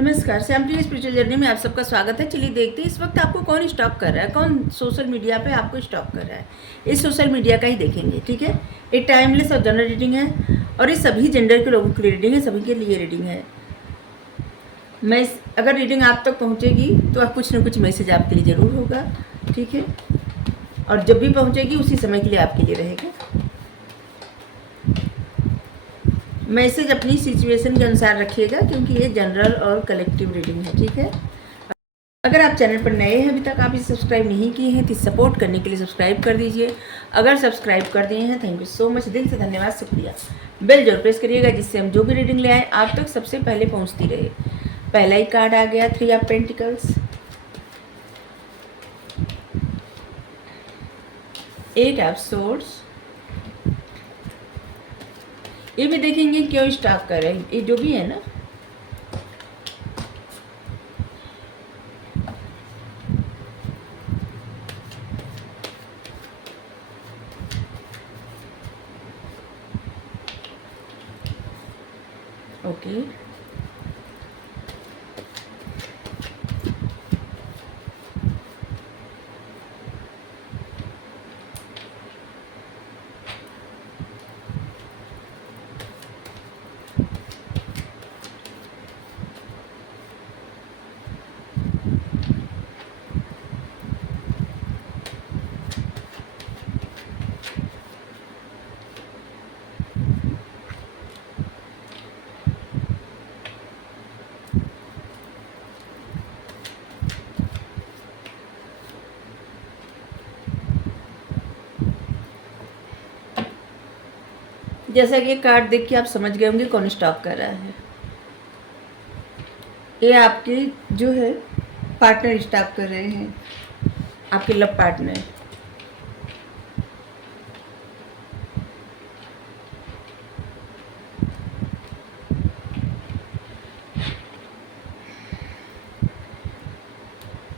नमस्कार, श्यामप्रिया spiritual journey में आप सबका स्वागत है। चलिए देखते हैं इस वक्त आपको कौन स्टॉक कर रहा है, कौन सोशल मीडिया पे आपको स्टॉक कर रहा है। इस सोशल मीडिया का ही देखेंगे, ठीक है। ये टाइमलेस और जनरल रीडिंग है और ये सभी जेंडर के लोगों के लिए रीडिंग है, सभी के लिए रीडिंग है। अगर रीडिंग आप तक पहुँचेगी तो आप कुछ ना कुछ मैसेज आपके लिए ज़रूर होगा, ठीक है। और जब भी पहुँचेगी उसी समय के लिए आपके लिए रहेगा। मैसेज अपनी सिचुएशन के अनुसार रखिएगा क्योंकि ये जनरल और कलेक्टिव रीडिंग है, ठीक है। अगर आप चैनल पर नए हैं, अभी तक आप इसे सब्सक्राइब नहीं किए हैं तो सपोर्ट करने के लिए सब्सक्राइब कर दीजिए। अगर सब्सक्राइब कर दिए हैं, थैंक यू सो मच, दिल से धन्यवाद, शुक्रिया। बेल जरूर प्रेस करिएगा जिससे हम जो भी रीडिंग ले आए आप तक सबसे पहले पहुंचती रहे। पहला ही कार्ड आ गया, 3 ऑफ पेंटिकल्स, 8 ऑफ सोर्ड्स। ये भी देखेंगे क्यों स्टॉक कर रहे हैं, ये जो भी है ना। ओके, जैसा कि कार्ड देख के आप समझ गए होंगे कौन स्टॉक कर रहा है। ये आपके जो है पार्टनर स्टॉक कर रहे हैं, आपके लव पार्टनर।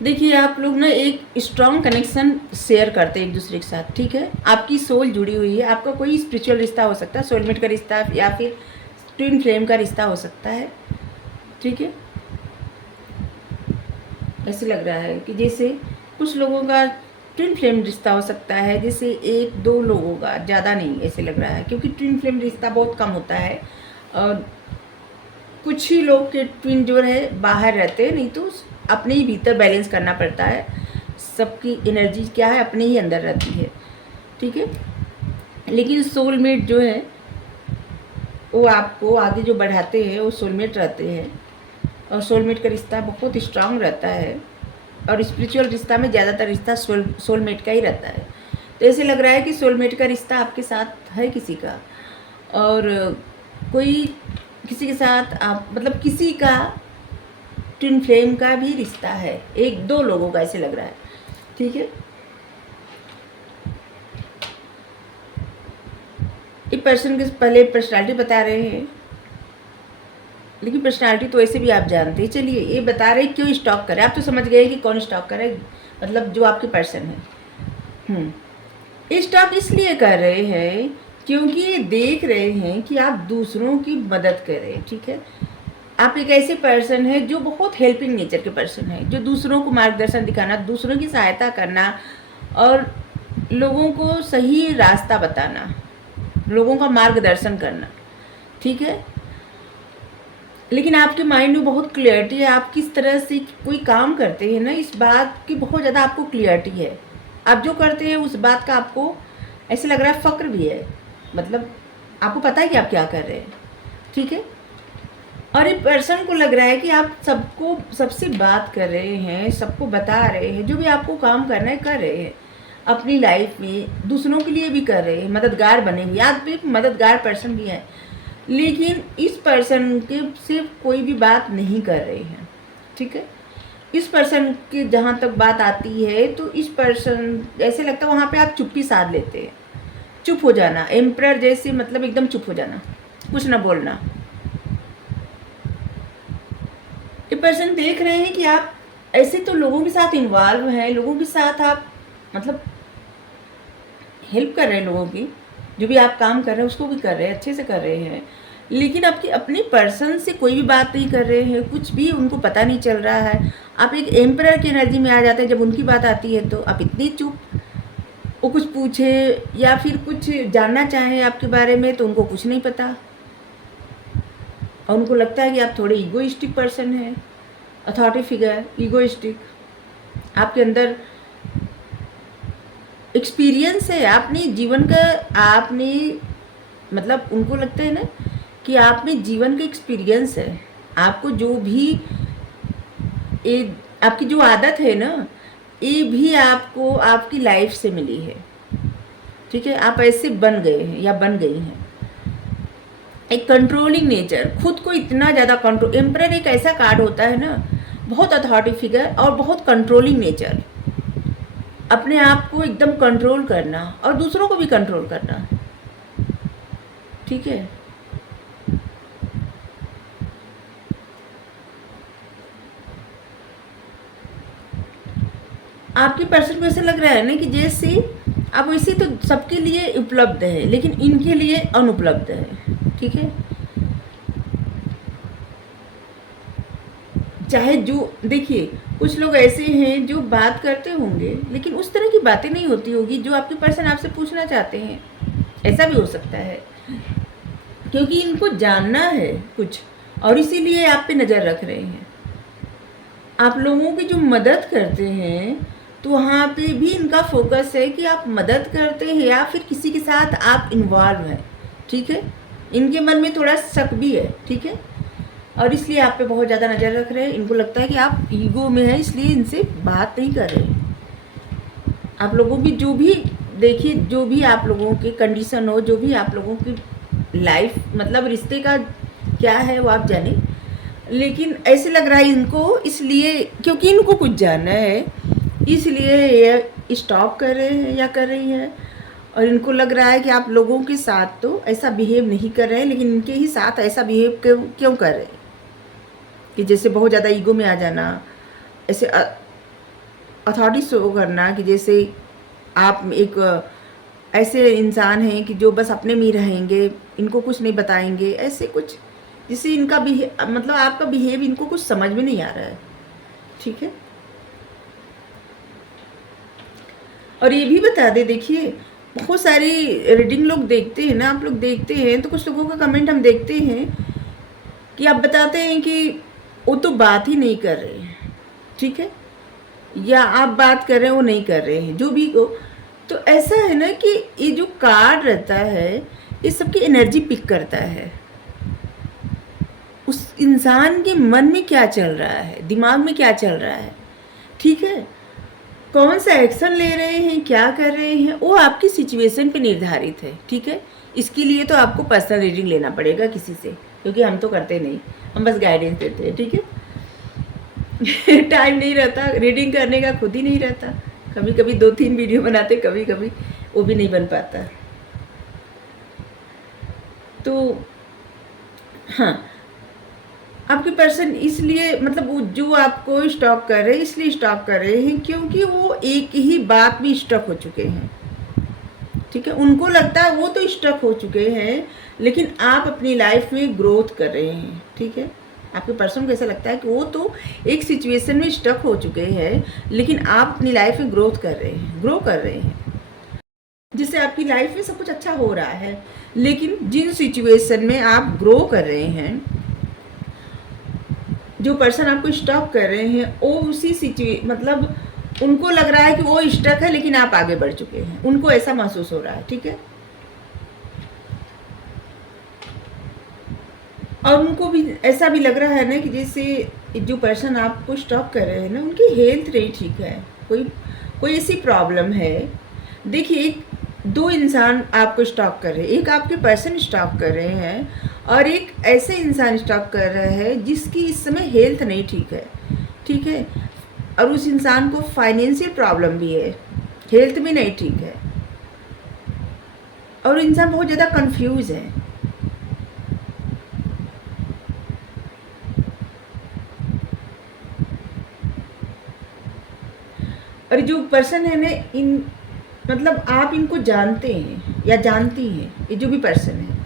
देखिए आप लोग ना एक स्ट्रॉन्ग कनेक्शन शेयर करते हैं एक दूसरे के साथ, ठीक है। आपकी सोल जुड़ी हुई है, आपका कोई स्पिरिचुअल रिश्ता हो सकता है, सोलमेट का रिश्ता या फिर ट्विन फ्लेम का रिश्ता हो सकता है, ठीक है। ऐसे लग रहा है कि जैसे कुछ लोगों का ट्विन फ्लेम रिश्ता हो सकता है, जैसे 1-2 लोगों का, ज़्यादा नहीं ऐसे लग रहा है, क्योंकि ट्विन फ्लेम रिश्ता बहुत कम होता है और कुछ ही लोग के ट्विन जो है बाहर रहते हैं, नहीं तो अपने ही भीतर बैलेंस करना पड़ता है। सबकी एनर्जी क्या है अपने ही अंदर रहती है, ठीक है। लेकिन सोलमेट जो है वो आपको आगे जो बढ़ाते हैं वो सोलमेट रहते हैं और सोलमेट का रिश्ता बहुत स्ट्रांग रहता है और स्पिरिचुअल रिश्ता में ज़्यादातर रिश्ता सोलमेट का ही रहता है। तो ऐसे लग रहा है कि सोलमेट का रिश्ता आपके साथ है किसी का, और कोई किसी के साथ आप मतलब किसी का ट्विन फ्लेम का भी रिश्ता है, 1-2 लोगों का ऐसे लग रहा है, ठीक है। ये पर्सन के पहले पर्सनालिटी बता रहे हैं, लेकिन पर्सनालिटी तो ऐसे भी आप जानते हैं। चलिए ये बता रहे क्यों स्टॉक करे, आप तो समझ गए कि कौन स्टॉक करे, मतलब जो आपके पर्सन है। ये स्टॉक इसलिए कर रहे हैं क्योंकि ये देख रहे हैं कि आप दूसरों की मदद कर रहे हैं, ठीक है। आप एक ऐसे पर्सन है जो बहुत हेल्पिंग नेचर के पर्सन है, जो दूसरों को मार्गदर्शन दिखाना, दूसरों की सहायता करना और लोगों को सही रास्ता बताना, लोगों का मार्गदर्शन करना, ठीक है। लेकिन आपके माइंड में बहुत क्लियरिटी है, आप किस तरह से कोई काम करते हैं ना, इस बात की बहुत ज़्यादा आपको क्लियरिटी है। आप जो करते हैं उस बात का आपको ऐसे लग रहा है फ़क्र भी है, मतलब आपको पता है कि आप क्या कर रहे हैं, ठीक है। और एक पर्सन को लग रहा है कि आप सबसे बात कर रहे हैं, सबको बता रहे हैं, जो भी आपको काम करना है कर रहे हैं अपनी लाइफ में, दूसरों के लिए भी कर रहे हैं, मददगार बने हुए। आप एक मददगार पर्सन भी हैं, लेकिन इस पर्सन के सिर्फ कोई भी बात नहीं कर रहे हैं, ठीक है। इस पर्सन की जहाँ तक बात आती है तो इस पर्सन ऐसे लगता है वहाँ पे आप चुप्पी साध लेते हैं, चुप हो जाना, एम्परर जैसे, मतलब एकदम चुप हो जाना, कुछ ना बोलना। ये पर्सन देख रहे हैं कि आप ऐसे तो लोगों के साथ इन्वॉल्व हैं, लोगों के साथ आप मतलब हेल्प कर रहे हैं, लोगों की जो भी आप काम कर रहे हैं उसको भी कर रहे हैं, अच्छे से कर रहे हैं, लेकिन आपकी अपनी पर्सन से कोई भी बात नहीं कर रहे हैं, कुछ भी उनको पता नहीं चल रहा है। आप एक एम्परर की एनर्जी में आ जाते हैं। जब उनकी बात आती है तो आप इतनी चुप, वो कुछ पूछे या फिर कुछ जानना चाहें आपके बारे में तो उनको कुछ नहीं पता, और उनको लगता है कि आप थोड़े ईगोइस्टिक पर्सन हैं, अथॉरिटी फिगर, ईगोइस्टिक। आपके अंदर एक्सपीरियंस है, आपने जीवन का, आपने मतलब उनको लगता है ना कि आप में जीवन का एक्सपीरियंस है। आपको जो भी आपकी जो आदत है ना, ये भी आपको आपकी लाइफ से मिली है। ठीक है, आप ऐसे बन गए हैं या बन गई हैं। एक कंट्रोलिंग नेचर, खुद को इतना ज़्यादा कंट्रोल। एम्परर एक ऐसा कार्ड होता है ना, बहुत अथॉरिटी फिगर और बहुत कंट्रोलिंग नेचर। अपने आप को एकदम कंट्रोल करना और दूसरों को भी कंट्रोल करना। ठीक है, आपके पर्सन को ऐसा लग रहा है ना कि जैसे आप वैसे तो सबके लिए उपलब्ध है, लेकिन इनके लिए अनुपलब्ध है। ठीक है, चाहे जो देखिए, कुछ लोग ऐसे हैं जो बात करते होंगे लेकिन उस तरह की बातें नहीं होती होगी जो आपके पर्सन आपसे पूछना चाहते हैं। ऐसा भी हो सकता है, क्योंकि इनको जानना है कुछ, और इसीलिए आप पे नज़र रख रहे हैं। आप लोगों की जो मदद करते हैं तो वहाँ पे भी इनका फोकस है कि आप मदद करते हैं या फिर किसी के साथ आप इन्वॉल्व हैं। ठीक है, इनके मन में थोड़ा शक भी है। ठीक है, और इसलिए आप पे बहुत ज़्यादा नज़र रख रहे हैं। इनको लगता है कि आप ईगो में हैं, इसलिए इनसे बात नहीं कर रहे। आप लोगों की जो भी, देखिए, जो भी आप लोगों की कंडीशन हो, जो भी आप लोगों की लाइफ मतलब रिश्ते का क्या है वो आप जाने, लेकिन ऐसे लग रहा है इनको, इसलिए क्योंकि इनको कुछ जानना है, इसलिए ये स्टॉप कर रहे हैं या कर रही हैं। और इनको लग रहा है कि आप लोगों के साथ तो ऐसा बिहेव नहीं कर रहे हैं, लेकिन इनके ही साथ ऐसा बिहेव क्यों कर रहे हैं कि जैसे बहुत ज़्यादा ईगो में आ जाना, ऐसे अथॉरिटी शो करना कि जैसे आप एक ऐसे इंसान हैं कि जो बस अपने में ही रहेंगे, इनको कुछ नहीं बताएंगे, ऐसे कुछ, जिससे इनका मतलब आपका बिहेव इनको कुछ समझ में नहीं आ रहा है। ठीक है, और ये भी बता दे, देखिए, बहुत सारी रीडिंग लोग देखते हैं ना, आप लोग देखते हैं तो कुछ लोगों का कमेंट हम देखते हैं कि आप बताते हैं कि वो तो बात ही नहीं कर रहे हैं। ठीक है, या आप बात कर रहे हैं वो नहीं कर रहे हैं, जो भी हो। तो ऐसा है ना कि ये जो कार्ड रहता है ये सबकी एनर्जी पिक करता है। उस इंसान के मन में क्या चल रहा है, दिमाग में क्या चल रहा है। ठीक है, कौन सा एक्शन ले रहे हैं, क्या कर रहे हैं, वो आपकी सिचुएशन पे निर्धारित है। ठीक है, इसके लिए तो आपको पर्सनल रीडिंग लेना पड़ेगा किसी से, क्योंकि हम तो करते नहीं, हम बस गाइडेंस देते हैं। ठीक है टाइम नहीं रहता रीडिंग करने का, खुद ही नहीं रहता। कभी कभी 2-3 वीडियो बनाते, कभी कभी वो भी नहीं बन पाता। तो हाँ, आपके पर्सन इसलिए मतलब वो जो आपको स्टॉक कर रहे हैं, इसलिए स्टॉक कर रहे हैं क्योंकि वो एक ही बात में स्टक हो चुके हैं। ठीक है, उनको लगता है वो तो स्टक हो चुके हैं, लेकिन आप अपनी लाइफ में ग्रोथ कर रहे हैं। ठीक है, आपके पर्सन को ऐसा लगता है कि वो तो एक सिचुएशन में स्टक हो चुके हैं, लेकिन आप अपनी लाइफ में ग्रोथ कर रहे हैं, ग्रो कर रहे हैं, जिससे आपकी लाइफ में सब कुछ अच्छा हो रहा है। लेकिन जिन सिचुएशन में आप ग्रो कर रहे हैं, जो पर्सन आपको स्टॉप कर रहे हैं, वो उसी मतलब उनको लग रहा है कि वो स्टक है, लेकिन आप आगे बढ़ चुके हैं, उनको ऐसा महसूस हो रहा है। ठीक है, और उनको भी ऐसा भी लग रहा है ना कि जैसे जो पर्सन आपको स्टॉप कर रहे हैं ना, उनकी हेल्थ नहीं ठीक है, कोई ऐसी प्रॉब्लम है। देखिए, 2 इंसान आपको स्टॉक कर रहे हैं, एक आपके पर्सन स्टॉक कर रहे हैं और एक ऐसे इंसान स्टॉक कर रहा है जिसकी इस समय हेल्थ नहीं ठीक है। ठीक है, और उस इंसान को फाइनेंशियल प्रॉब्लम भी है, हेल्थ भी नहीं ठीक है, और इंसान बहुत ज़्यादा कंफ्यूज है। और जो पर्सन है ना, इन मतलब आप इनको जानते हैं या जानती हैं, ये जो भी पर्सन है,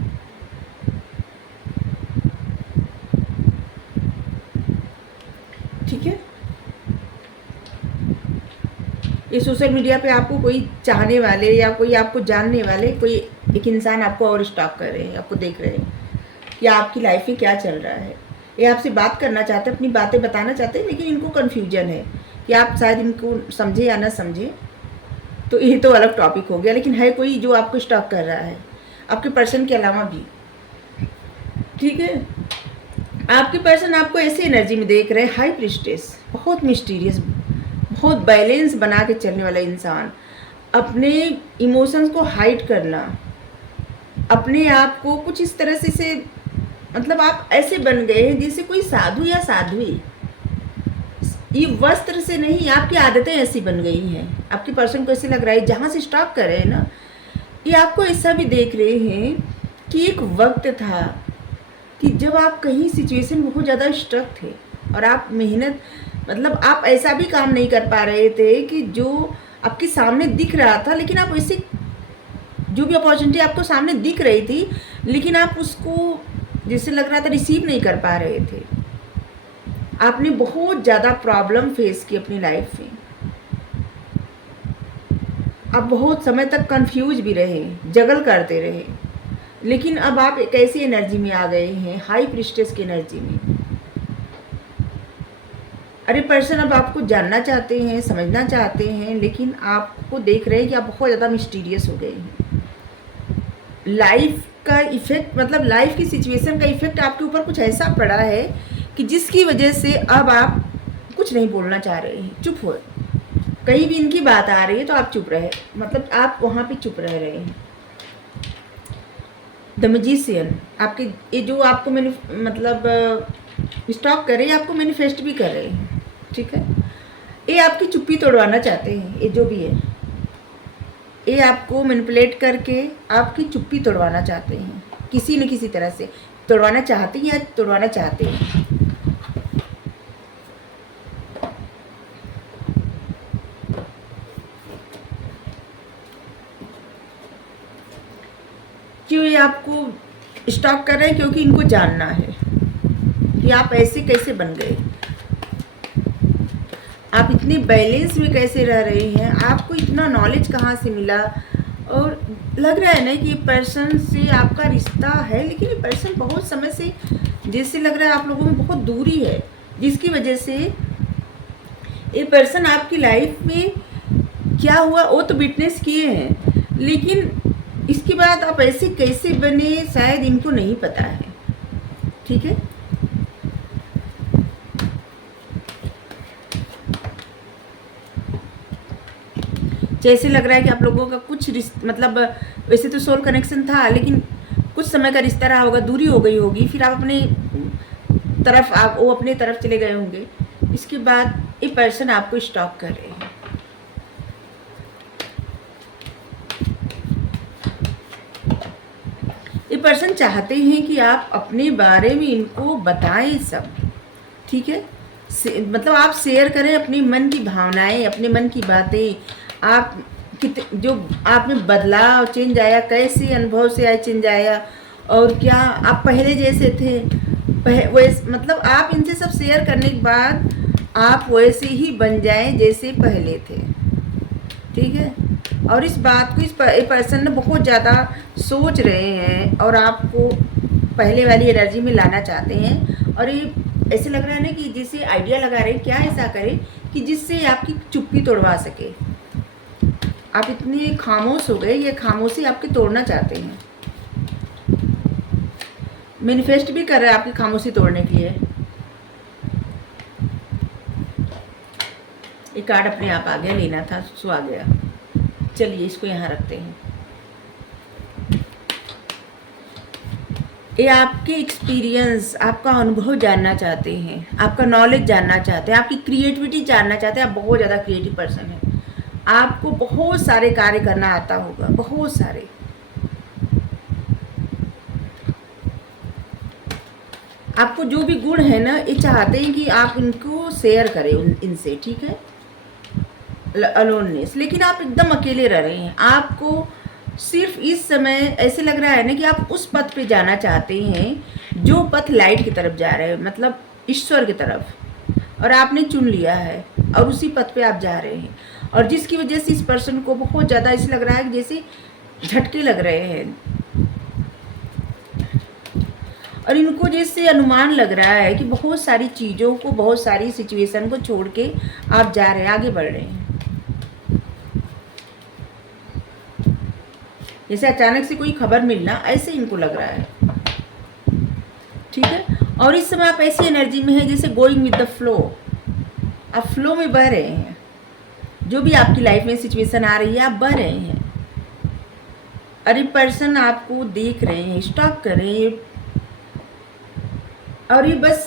ये सोशल मीडिया पे आपको कोई चाहने वाले या कोई आपको जानने वाले कोई एक इंसान आपको और स्टॉक कर रहे हैं, आपको देख रहे हैं कि आपकी लाइफ में क्या चल रहा है। ये आपसे बात करना चाहते हैं, अपनी बातें बताना चाहते हैं, लेकिन इनको कन्फ्यूजन है कि आप शायद इनको समझे या ना समझे। तो ये तो अलग टॉपिक हो गया, लेकिन है कोई जो आपको स्टॉक कर रहा है आपके पर्सन के अलावा भी, ठीक है। आपके पर्सन आपको ऐसी एनर्जी में देख रहे हैं, हाई प्रिस्टेस, बहुत मिस्टीरियस, बहुत बैलेंस बना के चलने वाला इंसान, अपने इमोशंस को हाइड करना, अपने आप को कुछ इस तरह से मतलब आप ऐसे बन गए हैं जैसे कोई साधु या साध्वी। ये वस्त्र से नहीं, आपकी आदतें ऐसी बन गई हैं। आपके पर्सन को ऐसे लग रहा है, जहाँ से स्टॉप कर रहे हैं ना, ये आपको ऐसा भी देख रहे हैं कि एक वक्त था कि जब आप कहीं सिचुएशन में बहुत ज़्यादा स्ट्रक थे और आप मेहनत, मतलब आप ऐसा भी काम नहीं कर पा रहे थे कि जो आपके सामने दिख रहा था, लेकिन आप वैसे जो भी अपॉर्चुनिटी आपको सामने दिख रही थी, लेकिन आप उसको जैसे लग रहा था रिसीव नहीं कर पा रहे थे। आपने बहुत ज़्यादा प्रॉब्लम फेस की अपनी लाइफ में। आप बहुत समय तक कंफ्यूज भी रहे, जगल करते रहे, लेकिन अब आप एक ऐसी एनर्जी में आ गए हैं, हाई प्रिस्टेस की एनर्जी में। अरे पर्सन अब आपको जानना चाहते हैं, समझना चाहते हैं, लेकिन आपको देख रहे हैं कि आप बहुत ज़्यादा मिस्टीरियस हो गए हैं। लाइफ का इफ़ेक्ट, मतलब लाइफ की सिचुएशन का इफ़ेक्ट आपके ऊपर कुछ ऐसा पड़ा है कि जिसकी वजह से अब आप कुछ नहीं बोलना चाह रहे हैं, चुप हो। कहीं भी इनकी बात आ रही है तो आप चुप रहे, मतलब आप वहाँ पे चुप रह रहे हैं। द मैजिशियन, आपके ये जो आपको मैंने मतलब स्टॉक कर रहे हैं, आपको मैनिफेस्ट भी कर रहे हैं, ठीक है। ये आपकी चुप्पी तोड़वाना चाहते हैं, ये जो भी है, ये आपको मैनिपुलेट करके आपकी चुप्पी तोड़वाना चाहते हैं, किसी न किसी तरह से तोड़वाना चाहते हैं या तोड़वाना चाहते हैं। क्यों ये आपको स्टॉक कर रहे हैं? क्योंकि इनको जानना है कि आप ऐसे कैसे बन गए, आप इतने बैलेंस में कैसे रह रहे हैं, आपको इतना नॉलेज कहाँ से मिला। और लग रहा है ना कि ये पर्सन से आपका रिश्ता है, लेकिन ये पर्सन बहुत समय से जैसे लग रहा है आप लोगों में बहुत दूरी है, जिसकी वजह से ये पर्सन आपकी लाइफ में क्या हुआ वो तो विटनेस किए हैं, लेकिन इसके बाद आप ऐसे कैसे बने शायद इनको नहीं पता है, ठीक है। जैसे लग रहा है कि आप लोगों का कुछ मतलब वैसे तो सोल कनेक्शन था, लेकिन कुछ समय का रिश्ता रहा होगा, दूरी हो गई होगी, फिर आप अपने तरफ, आप वो अपने तरफ चले गए होंगे। इसके बाद ये पर्सन आपको स्टॉक कर रहे हैं। ये पर्सन चाहते हैं कि आप अपने बारे में इनको बताएं सब, ठीक है। मतलब आप शेयर करें अपने मन की भावनाएं, अपने मन की बातें, आप जो आप में बदलाव, चेंज आया, कैसे अनुभव से आया चेंज आया, और क्या आप पहले जैसे थे वैसे, मतलब आप इनसे सब शेयर करने के बाद आप वैसे ही बन जाएं जैसे पहले थे, ठीक है। और इस बात को इस पर्सन ने बहुत ज़्यादा सोच रहे हैं और आपको पहले वाली एनर्जी में लाना चाहते हैं। और ये ऐसे लग रहा है ना कि जैसे आइडिया लगा रहे हैं, क्या ऐसा करें कि जिससे आपकी चुप्पी तोड़वा सके। आप इतने खामोश हो गए, ये खामोशी आपकी तोड़ना चाहते हैं, मैनिफेस्ट भी कर रहे हैं आपकी खामोशी तोड़ने के लिए। ये कार्ड अपने आप आ गया, लेना था सो आ गया। चलिए इसको यहाँ रखते हैं। ये आपके एक्सपीरियंस, आपका अनुभव जानना चाहते हैं, आपका नॉलेज जानना चाहते हैं, आपकी क्रिएटिविटी जानना चाहते हैं। आप बहुत ज़्यादा क्रिएटिव पर्सन हैं, आपको बहुत सारे कार्य करना आता होगा, बहुत सारे। आपको जो भी गुण है ना, ये चाहते हैं कि आप इनको शेयर करें इनसे, ठीक है। अलोननेस, लेकिन आप एकदम अकेले रह रहे हैं। आपको सिर्फ इस समय ऐसे लग रहा है ना कि आप उस पथ पे जाना चाहते हैं जो पथ लाइट की तरफ जा रहे हैं, मतलब ईश्वर की तरफ, और आपने चुन लिया है और उसी पथ पे आप जा रहे हैं। और जिसकी वजह से इस पर्सन को बहुत ज़्यादा ऐसे लग रहा है कि जैसे झटके लग रहे हैं, और इनको जैसे अनुमान लग रहा है कि बहुत सारी चीज़ों को, बहुत सारी सिचुएशन को छोड़ के आप जा रहे हैं, आगे बढ़ रहे हैं। जैसे अचानक से कोई खबर मिलना, ऐसे इनको लग रहा है, ठीक है। और इस समय आप ऐसी एनर्जी में हैं जैसे गोइंग विद द फ्लो, आप फ्लो में बह रहे हैं। जो भी आपकी लाइफ में सिचुएशन आ रही है, आप बह रहे हैं। और ये पर्सन आपको देख रहे हैं, स्टॉक कर रहे हैं, और ये बस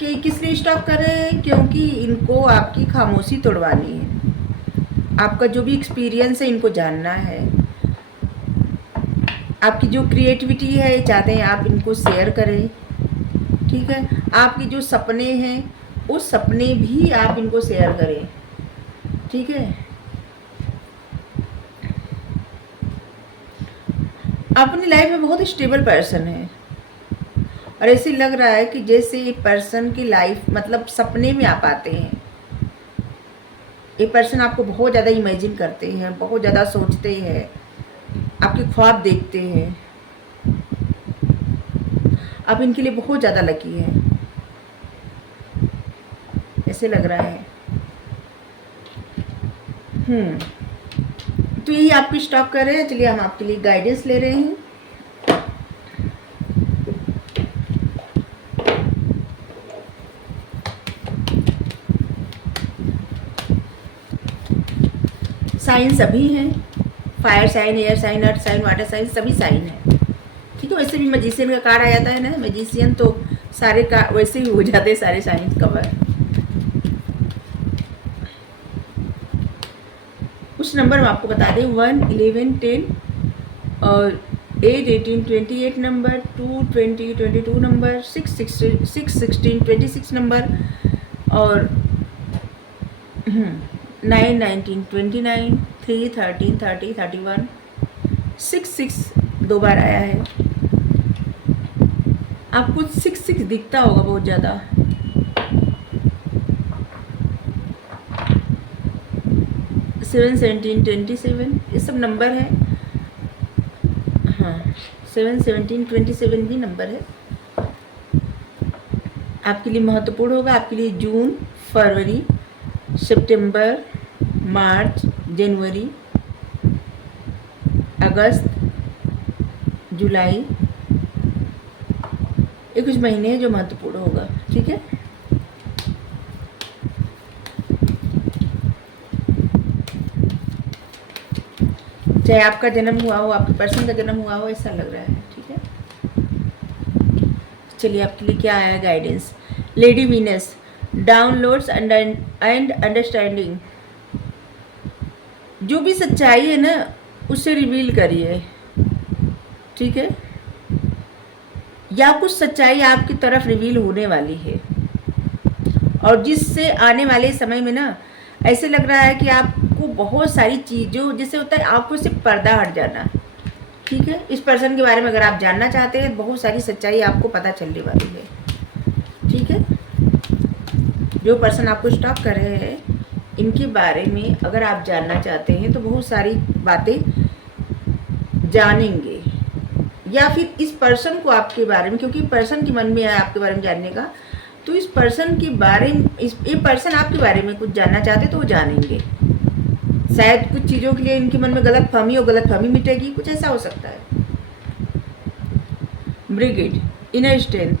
कि किस लिए स्टॉप कर रहे हैं, क्योंकि इनको आपकी खामोशी तोड़वानी है। आपका जो भी एक्सपीरियंस है इनको जानना है। आपकी जो क्रिएटिविटी है चाहते हैं आप इनको शेयर करें, ठीक है। आपके जो सपने हैं उस सपने भी आप इनको शेयर करें, ठीक है। अपनी लाइफ में बहुत स्टेबल पर्सन है, और ऐसे लग रहा है कि जैसे ये पर्सन की लाइफ मतलब सपने में आप आते हैं। ये पर्सन आपको बहुत ज़्यादा इमेजिन करते हैं, बहुत ज़्यादा सोचते हैं, आपके ख्वाब देखते हैं। आप इनके लिए बहुत ज़्यादा लकी हैं, ऐसे लग रहा है। तो यही आपकी स्टॉप कर रहे हैं। चलिए हम आपके लिए गाइडेंस ले रहे हैं। साइन सभी हैं, fire sign, air sign, earth sign, water sign, सभी साइन है, ठीक है। वैसे भी मैजिशियन का कार्ड आ जाता है ना, मैजिशियन तो सारे का वैसे ही हो जाते हैं, सारे साइन कवर। कुछ नंबर मैं आपको बता दें, 1, 11, 10 और 8, 18, 28 नंबर, 2, 20, 22 नंबर, 6, 16, 26 नंबर, और 9, 19, 29, 3, 13, 30, 31, 6 2 बार आया है। आपको 6 दिखता होगा बहुत ज़्यादा। सेवन, 17, 27 ये सब नंबर है। हाँ, 7, 17, 27 भी नंबर है। आपके लिए महत्वपूर्ण होगा, आपके लिए जून, फरवरी, सितंबर, मार्च, जनवरी, अगस्त, जुलाई, ये कुछ महीने हैं जो महत्वपूर्ण होगा, ठीक है। चाहे आपका जन्म हुआ हो, आपके पर्सन का जन्म हुआ हो, ऐसा लग रहा है, ठीक है। चलिए आपके लिए क्या आया guidance. Lady Venus, downloads and understanding. जो भी सच्चाई है ना उसे रिवील करिए, ठीक है। या कुछ सच्चाई आपकी तरफ रिवील होने वाली है, और जिससे आने वाले समय में ना ऐसे लग रहा है कि आपको बहुत सारी चीज़ों, जैसे होता है आपको सिर्फ पर्दा हट जाना, ठीक है। इस पर्सन के बारे में अगर आप जानना चाहते हैं, बहुत सारी सच्चाई आपको पता चलने वाली है, ठीक है। जो पर्सन आपको स्टॉक कर रहे हैं, इनके बारे में अगर आप जानना चाहते हैं तो बहुत सारी बातें जानेंगे, या फिर इस पर्सन को आपके बारे में, क्योंकि पर्सन के मन में है आपके बारे में जानने का, तो इस पर्सन के बारे में, ये पर्सन आपके बारे में कुछ जानना चाहते तो वो जानेंगे। शायद कुछ चीज़ों के लिए इनके मन में गलत फहमी और गलत फहमी मिटेगी, कुछ ऐसा हो सकता है। ब्रिगेड, इनर स्ट्रेंथ,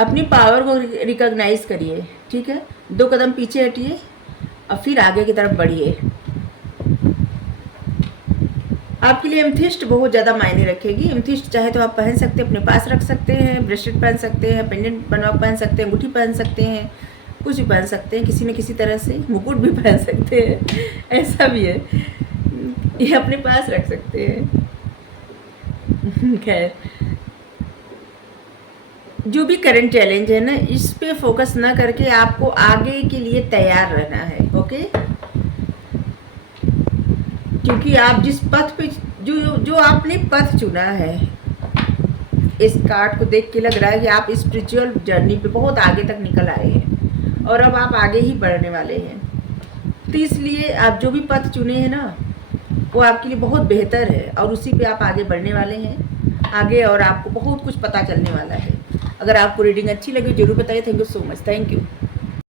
अपनी पावर को रिकॉग्नाइज करिए, ठीक है। 2 कदम पीछे हटिए और फिर आगे की तरफ बढ़िए। आपके लिए एमथिस्ट बहुत ज़्यादा मायने रखेगी। एमथिस्ट चाहे तो आप पहन सकते हैं, अपने पास रख सकते हैं, ब्रेसलेट पहन सकते हैं, पेंडेंट बनवा पहन सकते हैं, अंगूठी पहन सकते हैं, कुछ भी पहन सकते हैं, किसी न किसी तरह से मुकुट भी पहन सकते हैं, ऐसा भी है, ये अपने पास रख सकते हैं। खैर, जो भी करंट चैलेंज है ना, इस पे फोकस ना करके आपको आगे के लिए तैयार रहना है, ओके। क्योंकि आप जिस पथ पे जो आपने पथ चुना है, इस कार्ड को देख के लग रहा है कि आप स्पिरिचुअल जर्नी पे बहुत आगे तक निकल आए हैं, और अब आप आगे ही बढ़ने वाले हैं। तो इसलिए आप जो भी पथ चुने हैं ना, वो आपके लिए बहुत बेहतर है और उसी पे आप आगे बढ़ने वाले हैं आगे, और आपको बहुत कुछ पता चलने वाला है। अगर आपको रीडिंग अच्छी लगी ज़रूर बताइए। Thank you so much. Thank you.